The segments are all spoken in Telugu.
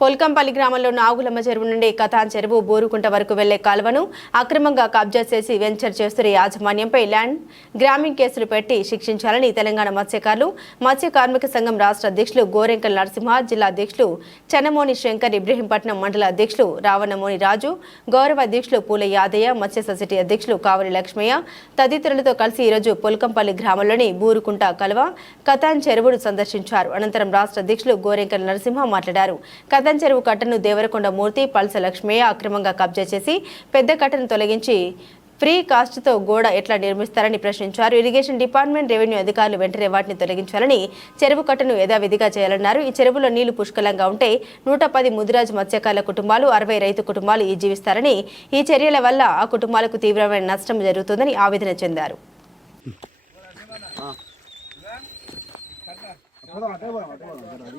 పొల్కంపల్లి గ్రామంలో నాగులమ్మ చెరువు నుండి కథాన్ చెరువు బోరుకుంట వరకు వెళ్ళే కాలువను అక్రమంగా కబ్జా చేసి వెంచర్ చేస్తున్న యాజమాన్యంపై ల్యాండ్ గ్రామీణ కేసులు పెట్టి శిక్షించాలని తెలంగాణ మత్స్యకారులు మత్స్య కార్మిక సంఘం రాష్ట్ర అధ్యక్షులు గోరెంకల్ నరసింహ జిల్లా అధ్యక్షులు చెన్నమోని శంకర్ ఇబ్రహీంపట్నం మండల అధ్యక్షులు రావణమోని రాజు గౌరవ అధ్యక్షులు పూల యాదయ్య మత్స్య సొసైటీ అధ్యక్షులు కావలి లక్ష్మయ్య తదితరులతో కలిసి ఈరోజు పొల్కంపల్లి గ్రామంలోని బూరుకుంట కలవ కథాన్ చెరువును సందర్శించారు. అనంతరం రాష్ట్ర అధ్యక్షులు గోరెంకల్ నరసింహ మాట్లాడారు. కథ కథన్ చెరువు కట్టను దేవరకొండ మూర్తి పల్స లక్ష్మయ్య అక్రమంగా కబ్జా చేసి పెద్ద కట్టను తొలగించి ఫ్రీ కాస్ట్తో గోడ ఎట్లా నిర్మిస్తారని ప్రశ్నించారు. ఇరిగేషన్ డిపార్ట్మెంట్ రెవెన్యూ అధికారులు వెంటనే వాటిని తొలగించాలని చెరువు కట్టను యథావిధిగా చేయాలన్నారు. ఈ చెరువులో నీళ్ళు పుష్కలంగా ఉంటే నూట పది ముదిరాజు మత్స్యకారుల కుటుంబాలు అరవై రైతు కుటుంబాలు ఈ జీవిస్తారని ఈ చర్యల వల్ల ఆ కుటుంబాలకు తీవ్రమైన నష్టం జరుగుతుందని ఆవేదన చెందారు. అటే పోదాం, అటే పోదాం. సార్, అది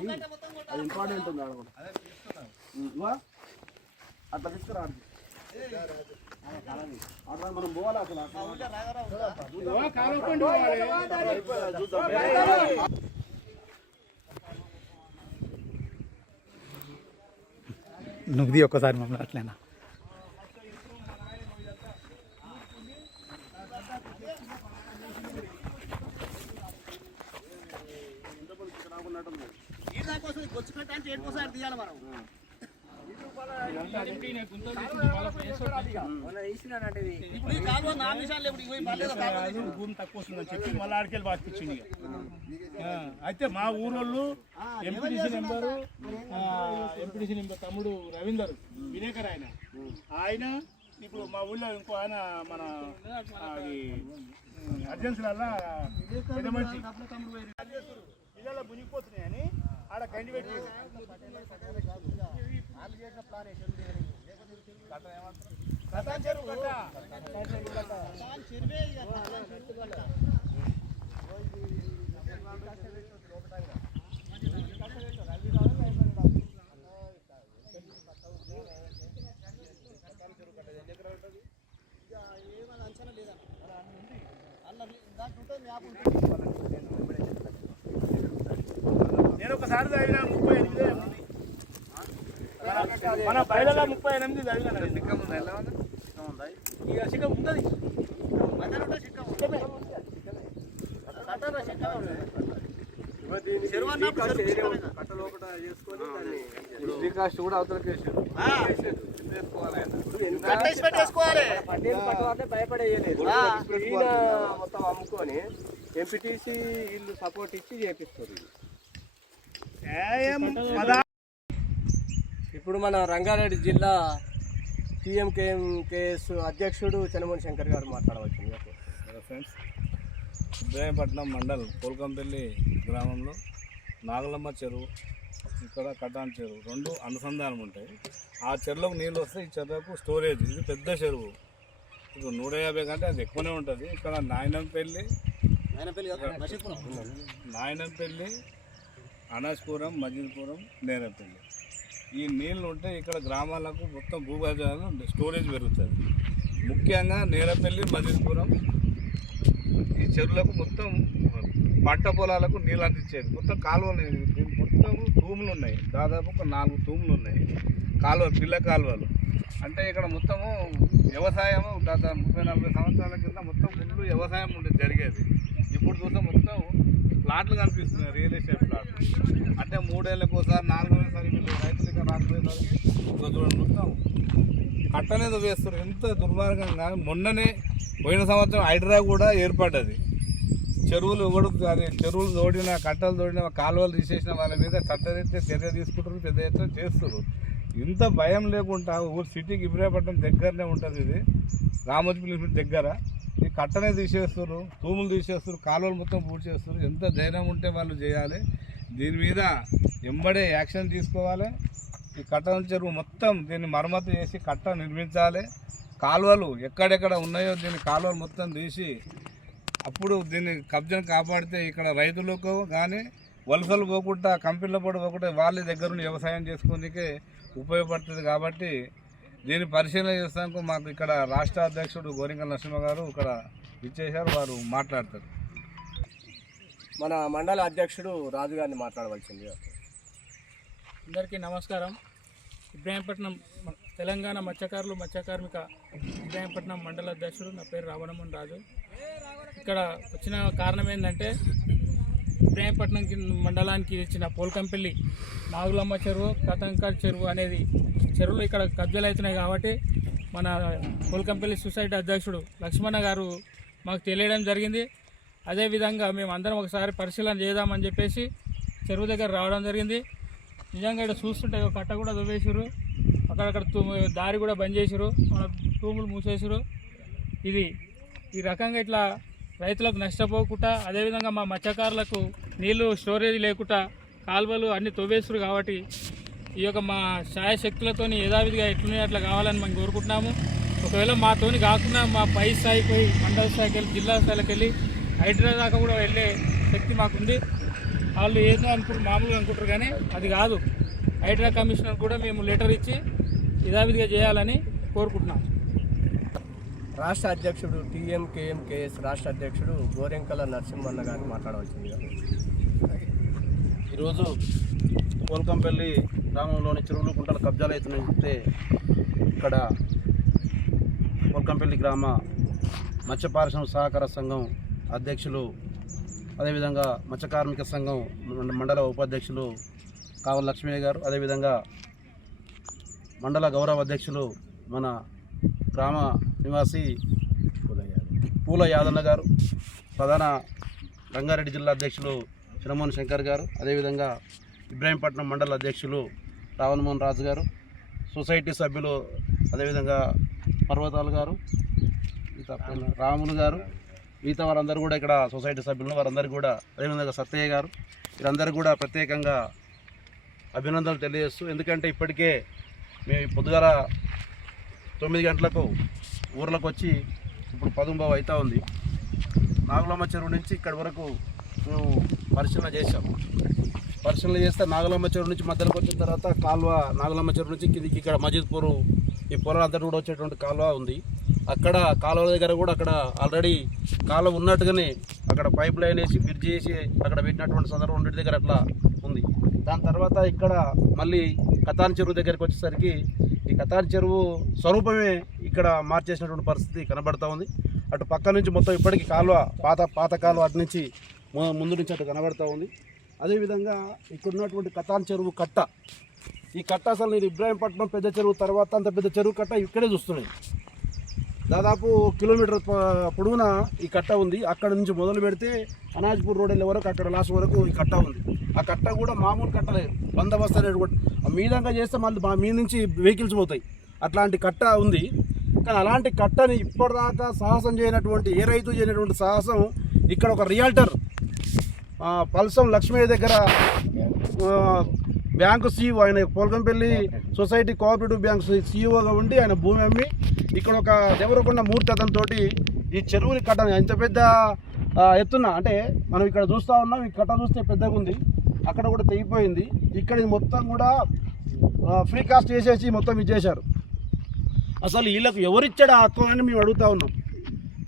అది ఇంపార్టెంట్ ఉంది ఆడ కూడా. ఉమ్, ఇవ్వా? అట్లా తీసుకురా ఆడికి. అట్లా మనం పోవాలి అసలు చూద్దాం. నువ్వుది ఒక్కసారి మమ్మల్ని అట్లేనా భూమి తక్కువ వస్తుందని చెప్పి మళ్ళీ ఆడికెళ్ళి పాటించింది అయితే మా ఊరోళ్ళు ఎంపీడీసీ నెంబరు ఎంపీడీసీ నెంబర్ తమ్ముడు రవీందర్ వినేకర్ ఆయన ఆయన ఇప్పుడు మా ఊళ్ళో ఇంకో ఆయన మన అది అర్జెన్సీలల్లా మనిషి ఇళ్ళలో మునిగిపోతున్నాయని ఆడ గండి పెట్టి నేను ఒకసారి చదివిన ముప్పై ఎనిమిది మన- బయలులో ముప్పై ఎనిమిది చదివిన ఇక శిఖం ఉంటుంది కాస్ట్ కూడా అవతలకి వేసారు. ఈయన మొత్తం అమ్ముకొని ఎంపీటీసీ వీళ్ళు సపోర్ట్ ఇచ్చి చేపిస్తారు. ఇప్పుడు మన రంగారెడ్డి జిల్లా టీఎంకేఎంకేఎస్ అధ్యక్షుడు చనమోహన్ శంకర్ గారు మాట్లాడవచ్చు. హలో ఫ్రెండ్స్ ఇబ్రాహీంపట్నం మండల్ కోల్కంపల్లి గ్రామంలో నాగలమ్మ చెరువు ఇక్కడ కటాన్ చెరువు రెండు అనుసంధానం ఉంటాయి. ఆ చెరువులకు నీళ్ళు వస్తే ఈ చెరువుకు స్టోరేజ్ ఇది పెద్ద చెరువు. ఇప్పుడు నూట యాభై కంటే అది ఎక్కువనే ఉంటుంది. ఇక్కడ నాయనంపల్లి నాయనంపల్లి అనాజ్పురం మజిద్పురం నేరంపల్లి. ఈ నీళ్ళు ఉంటే ఇక్కడ గ్రామాలకు మొత్తం భూభాగాలు స్టోరేజ్ పెరుగుతుంది. ముఖ్యంగా నేరపల్లి మజిద్పురం ఈ చెరువులకు మొత్తం పంట పొలాలకు నీళ్ళు అందించేది. మొత్తం కాలువలు మొత్తం తూములు ఉన్నాయి. దాదాపు ఒక నాలుగు తూములు ఉన్నాయి. కాలువ పిల్ల కాలువలు. అంటే ఇక్కడ మొత్తము వ్యవసాయము దాదాపు ముప్పై నలభై సంవత్సరాల కింద మొత్తం ఫుల్ వ్యవసాయం ఉండేది జరిగేది. ఇప్పుడు చూస్తే మొత్తం ప్లాట్లు కనిపిస్తున్నాయి రియల్ ఎస్టేట్ ప్లాట్లు. అంటే మూడేళ్ళకోసారి నాలుగేళ్ళసారి వీళ్ళు రైతులు చూడండి మొత్తం కట్టనేది వేస్తారు. ఎంత దుర్మార్గంగా. మొన్ననే పోయిన సంవత్సరం హైడ్రా కూడా ఏర్పడ్డది. చెరువులు ఎవడు అదే చెరువులు తోడిన కట్టలు తోడిన కాలువలు తీసేసిన వాళ్ళ మీద చట్టరీత్యా చర్య తీసుకుంటారు పెద్ద ఎత్తున చేస్తారు. ఇంత భయం లేకుండా ఊరు సిటీకి ఇబ్రాహీపట్నం దగ్గరనే ఉంటుంది ఇది. రామోజీపల్లి దగ్గర. ఈ కట్టనే తీసేస్తారు తూములు తీసేస్తారు కాలువలు మొత్తం పూర్తి చేస్తారు. ఎంత ధైర్యం ఉంటే వాళ్ళు చేయాలి. దీని మీద ఎంబడే యాక్షన్ తీసుకోవాలి. ఈ కట్ట చెరువు మొత్తం దీన్ని మరమ్మతు చేసి కట్ట నిర్మించాలి. కాలువలు ఎక్కడెక్కడ ఉన్నాయో దీని కాలువలు మొత్తం తీసి అప్పుడు దీన్ని కబ్జాను కాపాడితే ఇక్కడ రైతులకు కానీ వలసలు పోకుండా కంపెనీలు కూడా పోకుండా వాళ్ళ దగ్గర నుండి వ్యవసాయం చేసుకోనికే ఉపయోగపడుతుంది కాబట్టి దీన్ని పరిశీలన చేస్తానికి మాకు ఇక్కడ రాష్ట్ర అధ్యక్షుడు గోరింక నరసింహ గారు ఇక్కడ ఇచ్చేశారు వారు మాట్లాడతారు. మన మండల అధ్యక్షుడు రాజు గారిని మాట్లాడవలసింది అందరికీ నమస్కారం. ఇబ్రాహీంపట్నం తెలంగాణ మత్స్యకారులు మత్స్యకార్మిక ఇబ్రాహీంపట్నం మండల అధ్యక్షుడు నా పేరు రావణమోహన్ రాజు. ఇక్కడ వచ్చిన కారణం ఏంటంటే ఇబ్రాహీంపట్నం మండలానికి ఇచ్చిన పోల్కంపల్లి నాగులమ్మ చెరువు కతంకర్ చెరువు అనేది చెరువులు ఇక్కడ కబ్జాలు అవుతున్నాయి కాబట్టి మన పోల్కంపల్లి సొసైటీ అధ్యక్షుడు లక్ష్మణ గారు మాకు తెలియడం జరిగింది. అదేవిధంగా మేము అందరం ఒకసారి పరిశీలన చేద్దామని చెప్పేసి చెరువు దగ్గర రావడం జరిగింది. నిజంగా ఇక్కడ చూస్తుంటే ఒక కట్ట కూడా దువ్వేసారు అక్కడక్కడ దారి కూడా బంద్ చేసారు మన తూములు మూసేసారు ఇది ఈ రకంగా ఇట్లా రైతులకు నష్టపోకుండా అదేవిధంగా మా మత్స్యకారులకు నీళ్ళు స్టోరేజ్ లేకుండా కాలువలు అన్ని తవ్వేసారు కాబట్టి ఈ యొక్క మా శాయశక్తులతో యథావిధిగా ఎట్లున్నాయి అట్లా కావాలని మేము కోరుకుంటున్నాము. ఒకవేళ మాతోని కాకుండా మా పై స్థాయికి పోయి మండల స్థాయికి వెళ్ళి జిల్లా స్థాయికి వెళ్ళి హైదరాబాద్ దాకా కూడా వెళ్ళే శక్తి మాకుంది. వాళ్ళు ఏదో అనుకుంటారు మామూలుగా అనుకుంటారు కానీ అది కాదు. హైడ్రా కమిషనర్ కూడా మేము లెటర్ ఇచ్చి యథావిధిగా చేయాలని కోరుకుంటున్నాం. రాష్ట్ర అధ్యక్షుడు టీఎంకేఎంకేఎస్ రాష్ట్ర అధ్యక్షుడు గోరెంకల నరసింహన్న గారిని మాట్లాడవలసిందిగా. ఈరోజు కోల్కంపల్లి గ్రామంలోని చెరువులు కుంటలు కబ్జాలు అవుతున్నాయి చెప్తే ఇక్కడ కోల్కంపల్లి గ్రామ మత్స్య పారిశ్రమ సహకార సంఘం అధ్యక్షులు అదేవిధంగా మత్స్య కార్మిక సంఘం మండల ఉపాధ్యక్షులు కావల లక్ష్మయ్య గారు అదేవిధంగా మండల గౌరవ అధ్యక్షులు మన గ్రామ నివాసి పూల యాదన్న గారు ప్రధాన రంగారెడ్డి జిల్లా అధ్యక్షులు చిరమోహన్ శంకర్ గారు అదేవిధంగా ఇబ్రాహీంపట్నం మండల అధ్యక్షులు రావణమోహన్ రాజు గారు సొసైటీ సభ్యులు అదేవిధంగా పర్వతాలు గారు రాములు గారు మిగతా వారందరూ కూడా ఇక్కడ సొసైటీ సభ్యులను వారందరూ కూడా అదేవిధంగా సత్తయ్య గారు వీరందరూ కూడా ప్రత్యేకంగా అభినందనలు తెలియజేస్తూ ఎందుకంటే ఇప్పటికే మేము పొద్దుగాల తొమ్మిది గంటలకు ఊర్లకు వచ్చి ఇప్పుడు పదుంబావు అవుతూ ఉంది. నాగులమ్మ చెరువు నుంచి ఇక్కడి వరకు మేము పరిశీలన చేసాం పరిశీలన చేస్తే నాగలమ్మ చెరువు నుంచి మధ్యలోకి వచ్చిన తర్వాత కాల్వ నాగలమ్మ చెరువు నుంచి కిందికి ఇక్కడ మజీద్పూర్ ఈ పొలాలంతా కూడా వచ్చేటువంటి కాల్వ ఉంది. అక్కడ కాలువ దగ్గర కూడా అక్కడ ఆల్రెడీ కాలువ ఉన్నట్టుగానే అక్కడ పైప్ లైన్ వేసి బ్రిడ్జ్ చేసి అక్కడ పెట్టినటువంటి సందర్భం రెండింటి దగ్గర అట్లా ఉంది. దాని తర్వాత ఇక్కడ మళ్ళీ కథాన్ చెరువు దగ్గరికి వచ్చేసరికి ఈ కథాన్ చెరువు స్వరూపమే ఇక్కడ మార్చేసినటువంటి పరిస్థితి కనబడతా ఉంది. అటు పక్క నుంచి మొత్తం ఇప్పటికీ కాలువ పాత పాత కాలువ అటు నుంచి ము- ముందు నుంచి అటు కనబడతా ఉంది. అదేవిధంగా ఇక్కడ ఉన్నటువంటి కథాన్ చెరువు కట్ట ఈ కట్ట అసలు నేను ఇబ్రాహీంపట్నం పెద్ద చెరువు తర్వాత అంత పెద్ద చెరువు కట్ట ఇక్కడే చూస్తున్నాయి దాదాపు కిలోమీటర్ పొడవున ఈ కట్ట ఉంది. అక్కడ నుంచి మొదలు పెడితే అనాజ్పూర్ రోడ్ వెళ్ళే వరకు అక్కడ లాస్ట్ వరకు ఈ కట్ట ఉంది. ఆ కట్ట కూడా మామూలు కట్టలేదు బందోబస్తు అనేది కూడా ఆ మీదంగా చేస్తే మళ్ళీ మా మీ నుంచి వెహికల్స్ పోతాయి. అట్లాంటి కట్ట ఉంది. కానీ అలాంటి కట్టని ఇప్పటిదాకా సాహసం చేయనటువంటి ఏ రైతు చేయనటువంటి సాహసం ఇక్కడ ఒక రియాల్టర్ పల్సం లక్ష్మయ్య దగ్గర బ్యాంకు సీఈఓ ఆయన పోల్కంపల్లి సొసైటీ కోఆపరేటివ్ బ్యాంక్ సీఈఓగా ఉండి ఆయన భూమి అమ్మి ఇక్కడ ఒక దేవరకొండ మూర్తి అతనితో ఈ చెరువుని కట్ట ఎంత పెద్ద ఎత్తున అంటే మనం ఇక్కడ చూస్తూ ఉన్నాం ఈ కట్ట చూస్తే పెద్దగా ఉంది అక్కడ కూడా తెగిపోయింది. ఇక్కడ మొత్తం కూడా ఫ్రీ కాస్ట్ చేసేసి మొత్తం ఇచ్చేశారు. అసలు వీళ్ళకు ఎవరిచ్చాడు ఆ అని మేము అడుగుతా ఉన్నాం.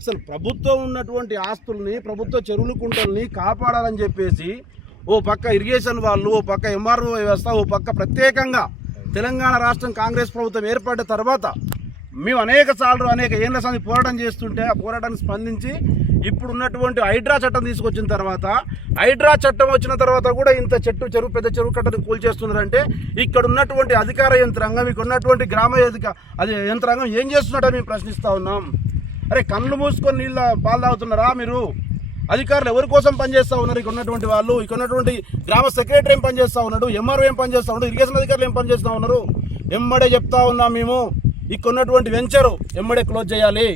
అసలు ప్రభుత్వం ఉన్నటువంటి ఆస్తుల్ని ప్రభుత్వ చెరువులు కుంటల్ని కాపాడాలని చెప్పేసి ఓ పక్క ఇరిగేషన్ వాళ్ళు ఓ పక్క ఎంఆర్ఓ వ్యవస్థ ఓ పక్క ప్రత్యేకంగా తెలంగాణ రాష్ట్రం కాంగ్రెస్ ప్రభుత్వం ఏర్పడ్డ తర్వాత మేము అనేక సార్లు అనేక ఏళ్ళ సంది పోరాటం చేస్తుంటే ఆ పోరాటానికి స్పందించి ఇప్పుడు ఉన్నటువంటి హైడ్రా చట్టం తీసుకొచ్చిన తర్వాత హైడ్రా చట్టం వచ్చిన తర్వాత కూడా ఇంత చెట్టు చెరువు పెద్ద చెరువు కట్టని కూల్చేస్తున్నారంటే ఇక్కడ ఉన్నటువంటి అధికార యంత్రాంగం ఇక్కడ ఉన్నటువంటి గ్రామ అధిక అది యంత్రాంగం ఏం చేస్తున్నట్టు మేము ప్రశ్నిస్తూ ఉన్నాం. అరే కళ్ళు మూసుకొని నీళ్ళ పాలు తాగుతున్నారా మీరు? అధికారులు ఎవరి కోసం పనిచేస్తూ ఉన్నారు ఇక్కడ ఉన్నటువంటి వాళ్ళు? ఇక్కడ ఉన్నటువంటి గ్రామ సెక్రటరీ ఏం పనిచేస్తూ ఉన్నాడు? ఎంఆర్ఓ ఏం పనిచేస్తూ ఉన్నాడు? ఇరిగేషన్ అధికారులు ఏం పనిచేస్తూ ఉన్నారు? ఎమ్మడే చెప్తా ఉన్నాం మేము. ఇక్కడున్నటువంటి వెంచరు ఎమ్మడే క్లోజ్ చేయాలి.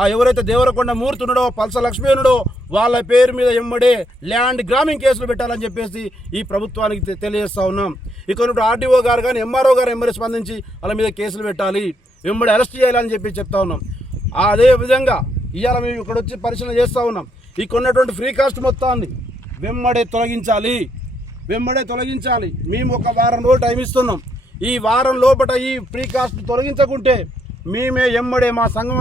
ఆ ఎవరైతే దేవరకొండ మూర్తి ఉన్నాడో పల్స లక్ష్మీ ఉన్నాడో వాళ్ళ పేరు మీద ఎమ్మడే ల్యాండ్ గ్రామీణ కేసులు పెట్టాలని చెప్పేసి ఈ ప్రభుత్వానికి తెలియజేస్తా ఉన్నాం. ఇక్కడ ఆర్డీఓ గారు కానీ ఎంఆర్ఓ గారు ఎమ్మడే స్పందించి వాళ్ళ మీద కేసులు పెట్టాలి. వెంబడి అరెస్ట్ చేయాలని చెప్పి చెప్తా ఉన్నాం. అదే విధంగా ఇవాళ మేము ఇక్కడ వచ్చి పరిశీలన చేస్తూ ఉన్నాం. ఇక్కడ ఉన్నటువంటి ఫ్రీ కాస్ట్ మొత్తాన్ని వెమ్మడే తొలగించాలి. వెమ్మడే తొలగించాలి. మేము ఒక వారం రోజులు టైం ఇస్తున్నాం. ఈ వారం లోపల ఈ ఫ్రీ కాస్ట్ తొలగించకుంటే మేమే ఎమ్మడే మా సంఘం